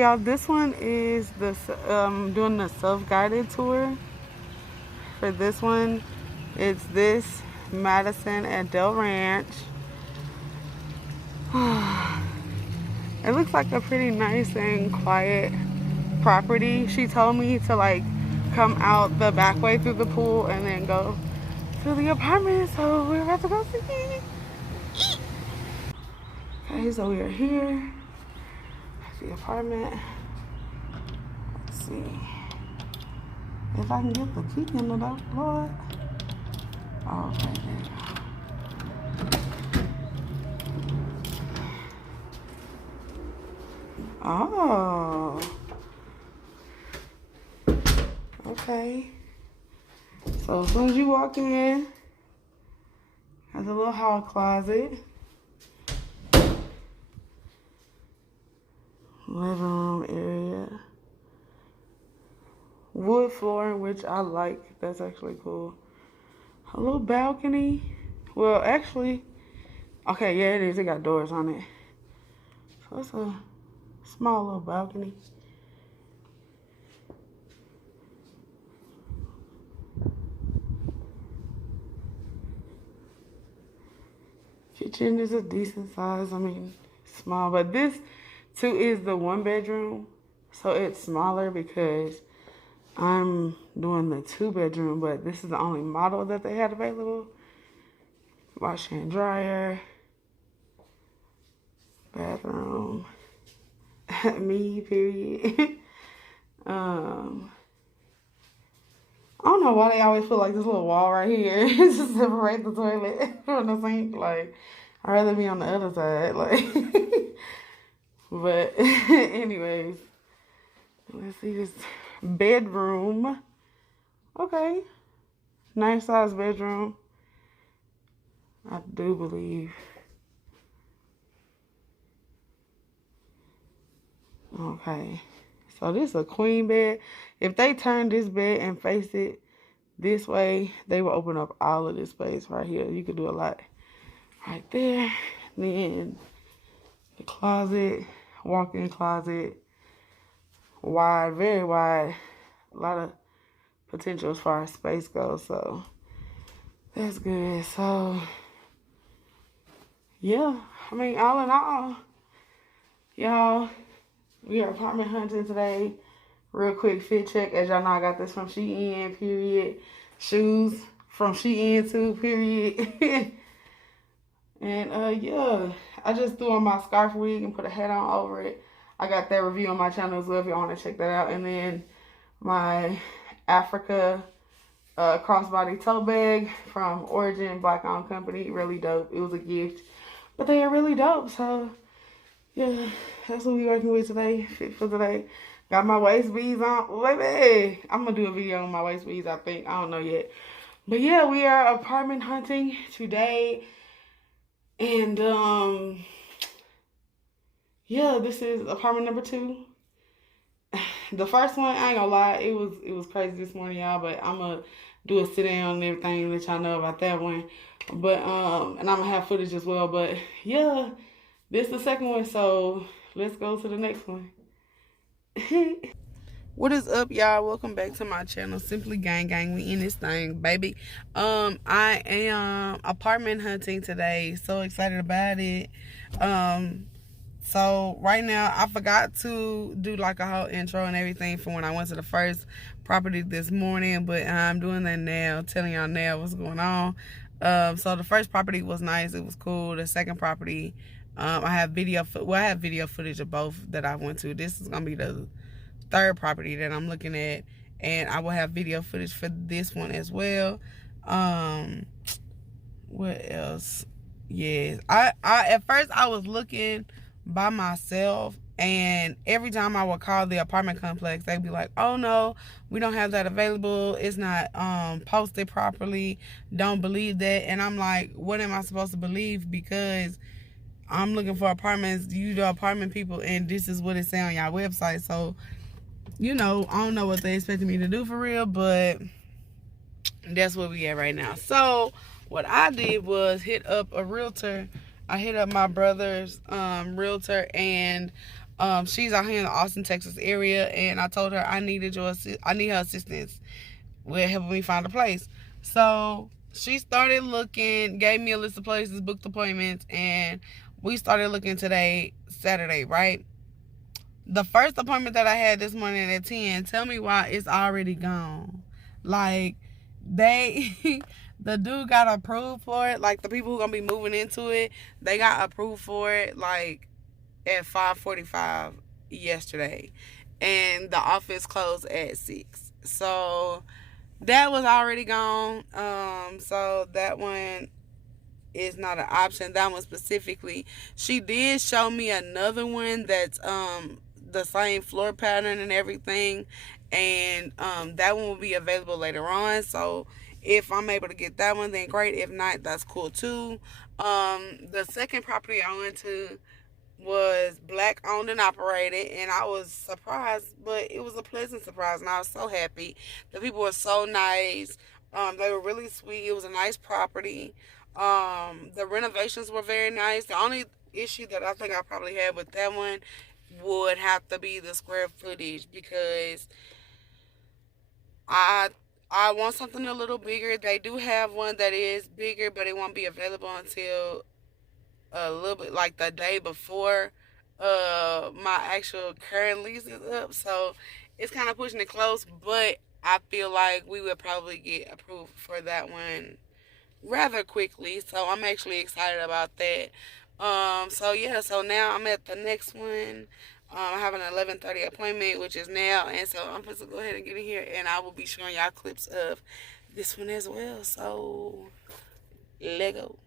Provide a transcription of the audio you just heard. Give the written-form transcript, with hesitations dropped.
y'all, this one is the doing the self-guided tour. For this one, it's this Madison at Del Ranch. It looks like a pretty nice and quiet property. She told me to like come out the back way through the pool and then go to the apartment. So we're about to go see. Okay, so we are here at the apartment. Let's see if I can get the key in the door, Lord. Oh, okay, there you go. Oh, okay. So as soon as you walk in, there's a little hall closet, living room area, wood flooring, which I like. That's actually cool. A little balcony. Well, actually, okay, yeah, it is. It got doors on it. So it's a small little balcony. Kitchen is a decent size. I mean, small, but this too is the 1-bedroom, so it's smaller because I'm doing the 2-bedroom, but this is the only model that they had available. Washer and dryer, bathroom, me, period. I don't know why they always put like this little wall right here to separate the toilet from the sink. Like, I'd rather be on the other side. Like, but anyways, let's see this bedroom. Okay, nice size bedroom. I do believe. Okay. So this is a queen bed. If they turn this bed and face it this way, they will open up all of this space right here. You could do a lot right there. Then the closet, walk-in closet, wide, very wide. A lot of potential as far as space goes. So that's good. So yeah, I mean, all in all, y'all, we are apartment hunting today. Real quick fit check. As y'all know, I got this from Shein, period. Shoes from Shein too, period. And yeah, I just threw on my scarf wig and put a hat on over it. I got that review on my channel as well if y'all want to check that out. And then my Africa crossbody tote bag from Origin, Black-owned company. Really dope. It was a gift. But they are really dope, so yeah, that's what we're working with today. Fit for today. Got my waist beads on. Baby, I'm going to do a video on my waist beads, I think. I don't know yet. But yeah, we are apartment hunting today. And yeah, this is apartment number 2. The first one, I ain't gonna lie, it was crazy this morning, y'all. But I'm going to do a sit down and everything, let y'all know about that one. But and I'm going to have footage as well. But yeah, this is the second one, so let's go to the next one. What is up, y'all? Welcome back to my channel, SimplyGang. We in this thing, baby. I am apartment hunting today. So excited about it. So right now, I forgot to do like a whole intro and everything from when I went to the first property this morning, but I'm doing that now, telling y'all now what's going on. So the first property was nice. It was cool. The second property, I have video footage of both that I went to. This is gonna be the third property that I'm looking at, and I will have video footage for this one as well. What else? Yes, I at first I was looking by myself, and every time I would call the apartment complex, they'd be like, oh no, we don't have that available, it's not posted properly, don't believe that. And I'm like, what am I supposed to believe? Because I'm looking for apartments, you the apartment people, and this is what it says on y'all website. So, you know, I don't know what they expected me to do for real, but that's where we at right now. So what I did was hit up a realtor. I hit up my brother's realtor, and She's out here in the Austin, Texas area, and I told her I need her assistance with helping me find a place. So she started looking, gave me a list of places, booked appointments, and we started looking today, Saturday, right? The first appointment that I had this morning at 10, tell me why it's already gone. Like, they, the dude got approved for it. Like, the people who gonna be moving into it, they got approved for it, like, at 5:45 yesterday. And the office closed at 6. So, that was already gone. So that one is not an option. That one specifically. She did show me another one that's the same floor pattern and everything. And that one will be available later on. So if I'm able to get that one, then great. If not, that's cool too. The second property I went to was black owned and operated, and I was surprised, but it was a pleasant surprise, and I was so happy. The people were so nice. They were really sweet. It was a nice property. The renovations were very nice. The only issue that I think I probably had with that one would have to be the square footage, because I want something a little bigger. They do have one that is bigger, but it won't be available until a little bit like the day before my actual current lease is up. So it's kind of pushing it close, but I feel like we would probably get approved for that one rather quickly. So I'm actually excited about that. So yeah, so now I'm at the next one. I have an 11:30 appointment, which is now, and so I'm supposed to go ahead and get in here, and I will be showing y'all clips of this one as well. So let go.